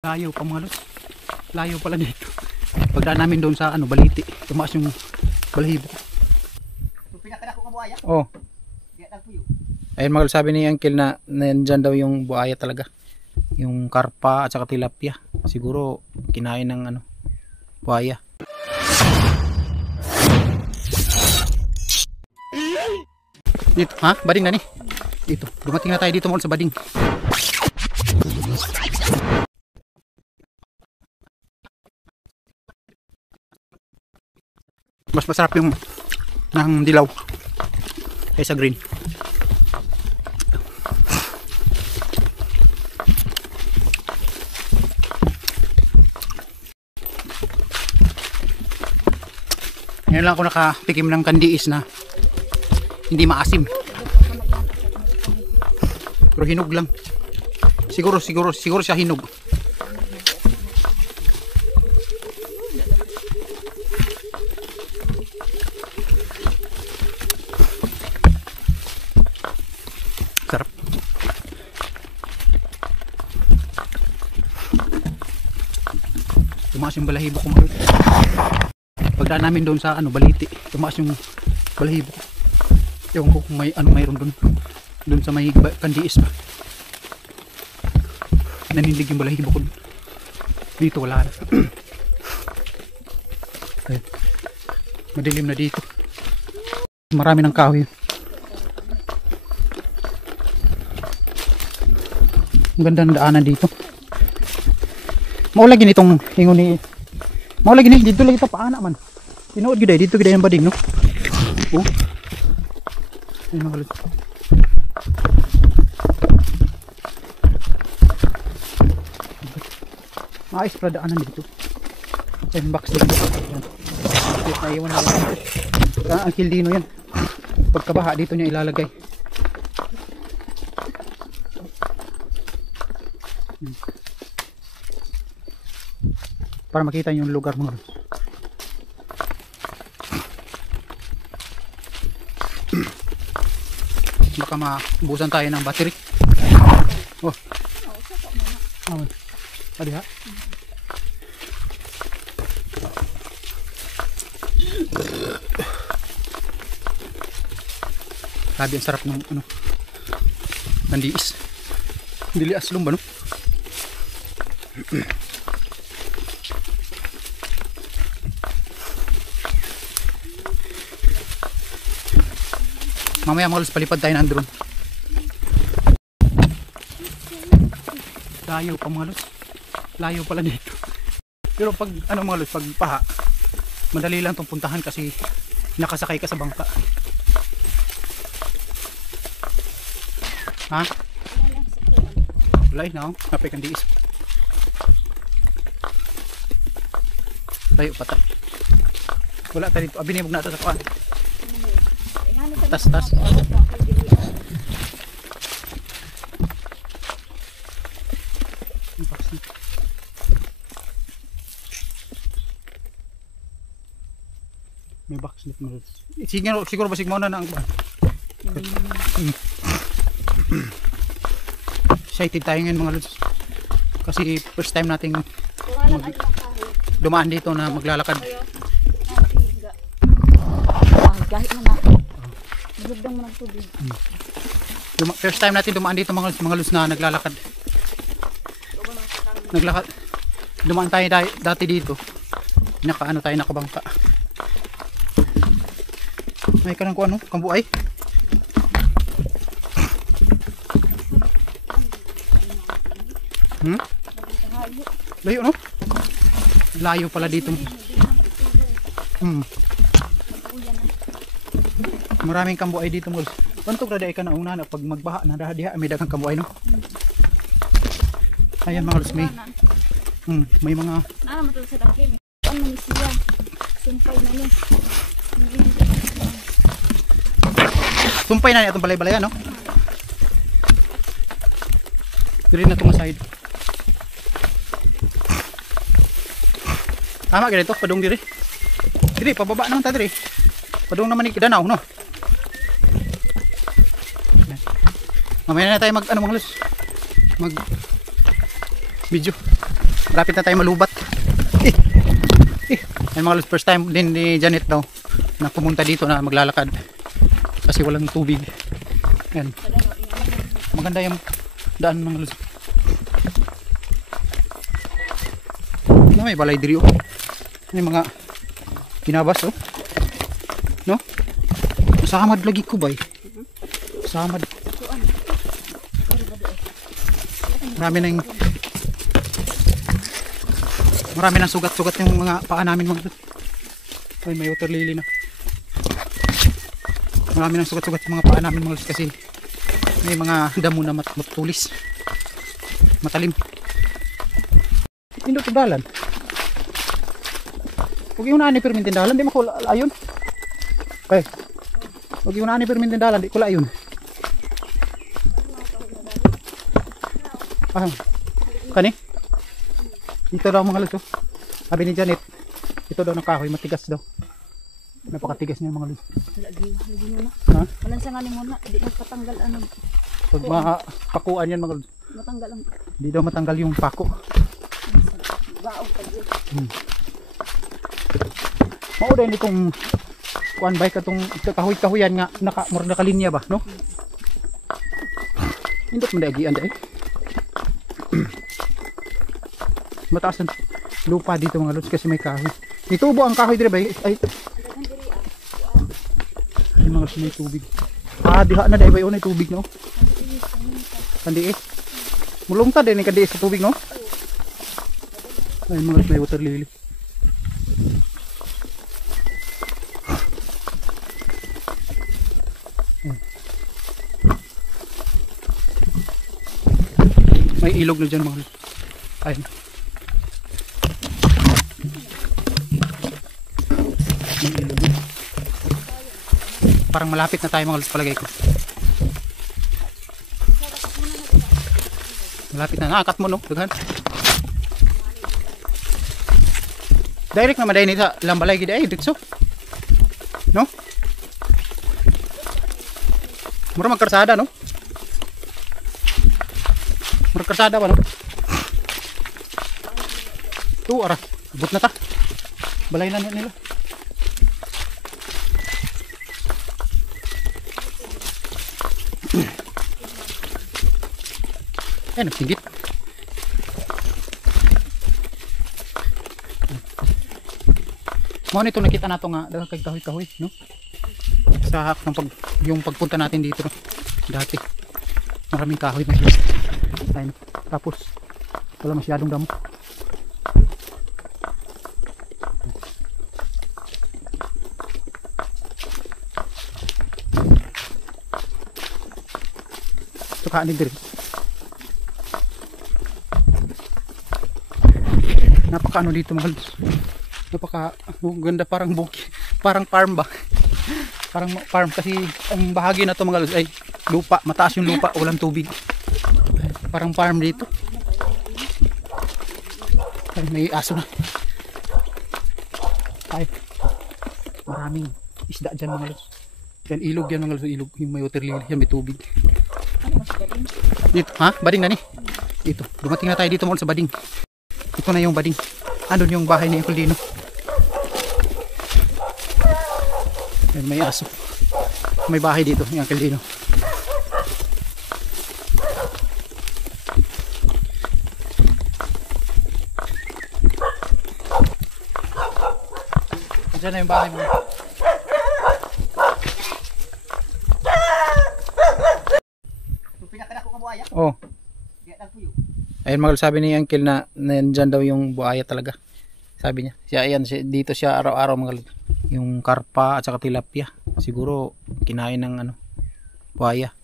Layo pa mga lods. Layo pala dito. Pagdaan namin doon sa Baliti, tumaas yung balahibo. Pinakadako ka buhaya? Oh. Ayun mga lods, sabi ni Uncle na nandyan daw yung buhaya talaga. Yung karpa at saka tilapia. Siguro kinain ng buhaya. Dito, ha? Bading na ni. Dito. Dumating na tayo dito mga lods sa bading. Mas masarap yung ng dilaw kaysa green. Ngayon lang ako nakatikim ng kandiis na hindi maasim. Pero hinog lang. Siguro siya hinog. Sarap. Tumaas yung balahibo ko mga. Pagdaan namin doon sa Baliti, tumaas yung balahibo ko. Ewan ko kung may mayroon doon. Doon sa may kandiis pa. Nanindig yung balahibo ko doon. Dito wala na. Madilim na dito. Marami ng kahoy. Ang ganda ng daanan dito. Maulagi nitong hingon ni. Maulagi ni dito lagi ta paana man. Tinuod gyud dito gyud ang bading no. Oh. Ay mga lods. Maayos pala daanan dito. Yan box dito. Yan. Dito na iwan na lang. Ang kildino yan. Pagkabaha dito niya ilalagay. Para makita yung lugar mo. Baka mabusan tayo ng battery. Oh. Adi ha. Sabi ang sarap ng nandiis. Dili aslong ba no? Mamaya mga lods, palipad tayo ng drone. Layo pa mga lods. Layo pala dito. Pero pag mga lods, pag paha, madali lang itong puntahan kasi nakasakay ka sa bangka. Ha? Wala na ako. Napay kandiis. Tayo pa tayo. Wala tayo dito. Abinibog na ito sa kuwan. Tas. May box nito mo. Siguro basig mo na ang excited tayo ngayon mga lods. Kasi first time nating dumaan dito na maglalakad. Gahit mo na. Magdagdag mo ng tubig. First time natin dumaan dito mga lods na naglalakad. Dumaan tayo dati dito. Tayo nakabangka. May ka lang ko kambuay. Layo no? Layo pala dito. Maraming kambuay dito mga lods. Pantog na ka na una na pag magbaha na diha may daghang kambuay no. Ayan mga lods, may mga matulog sa daki. Ano ni siya? Sumpay na ni. Sumpay na ni atong balay-balay no. Diri na tong side. Tama ganito, padung diri. Diri pababa naman ta diri. Padung naman ni Danaw no. Mamaya na tayo mag mga lods. Mag video. Malapit na tayo malubat. Eh, Yan mga lods, first time din ni Janet daw na pumunta dito na maglalakad kasi walang tubig. Yan. Maganda yung daan mga lods. May balay diri oh. May mga kinabas oh. No? Samad lagi ko bay. Samad. Marami nang sugat-sugat yung mga paa namin mga. Ay, may water lily na. Marami nang sugat-sugat yung mga paa namin mga kasi may mga damo na matulis. Matalim. Hindi ko dalan. Huwag yung nani pero mintindalan, di mo ko ayon. Okay. Huwag yung nani pero mintindalan, di ko ayon. Ah, kani? Dito daw mga lods. Sabi ni Janet, ito daw ng kahoy, matigas daw. Napakatigas niya mga lods. Lagi mo na. Ha? Walang sa nganin mo na. Hindi na patanggal ano. Pag mapakuan yan mga lods. Matanggal ang Hindi daw matanggal yung pako. baog pag yun. Mauda ni kung kuan bay katong kahoy-kahoyan nga nakalinya ba, no? Indot man dagian dai. Mataas ang lupa dito mga lods kasi may kahoy. Nitubo ang kahoy dire bay. Ay mga lods, may tubig. Ah, diha na dai bay unay tubig no. Kandi mulungtad din kadi sa tubig no. Ay mga lods, may water lily. May ilog na dyan mga lods. Ayun. May ilog na. Parang malapit na tayo mga lods palagay ko. Malapit na. Nakakat mo no. Daghan. Direct naman dahil sa lambalay gida ay ditso. No? Mura magkarsada no? Karsada ba no? Tu ara, but na ta. Balay na nila. Ay, nagtinggit. Mo nito nakita nato nga daghang kay kahoy-kahoy, no? Sa yung pagpunta natin dito no? Dati. Maraming kahoy na siya. Ayun. Tapos wala masyadong damo. Tukaan din dito. Napaka ano dito mga lods. Napaka ganda, parang bukid, parang farm ba? Parang farm kasi ang bahagi na to mga lods ay lupa, mataas yung lupa, walang tubig. Parang farm dito. Ay, may aso na. Ay, maraming isda dyan mga lods. Yan ilog yan mga lods, ilog yung may water lily, yan may tubig. Dito, ha? Bading na ni. Dito, dumating na tayo dito mga lods sa bading. Ito na yung bading. Andun yung bahay ni Uncle Dino. Yan, may aso. May bahay dito ni Uncle Dino. Diyan na yung bahay mo. Oh. Ayun mga sabi ni Uncle na nandyan daw yung buhaya talaga. Sabi niya. Ayan, dito siya araw-araw mga yung karpa at saka tilapia. Siguro kinain ng buhaya.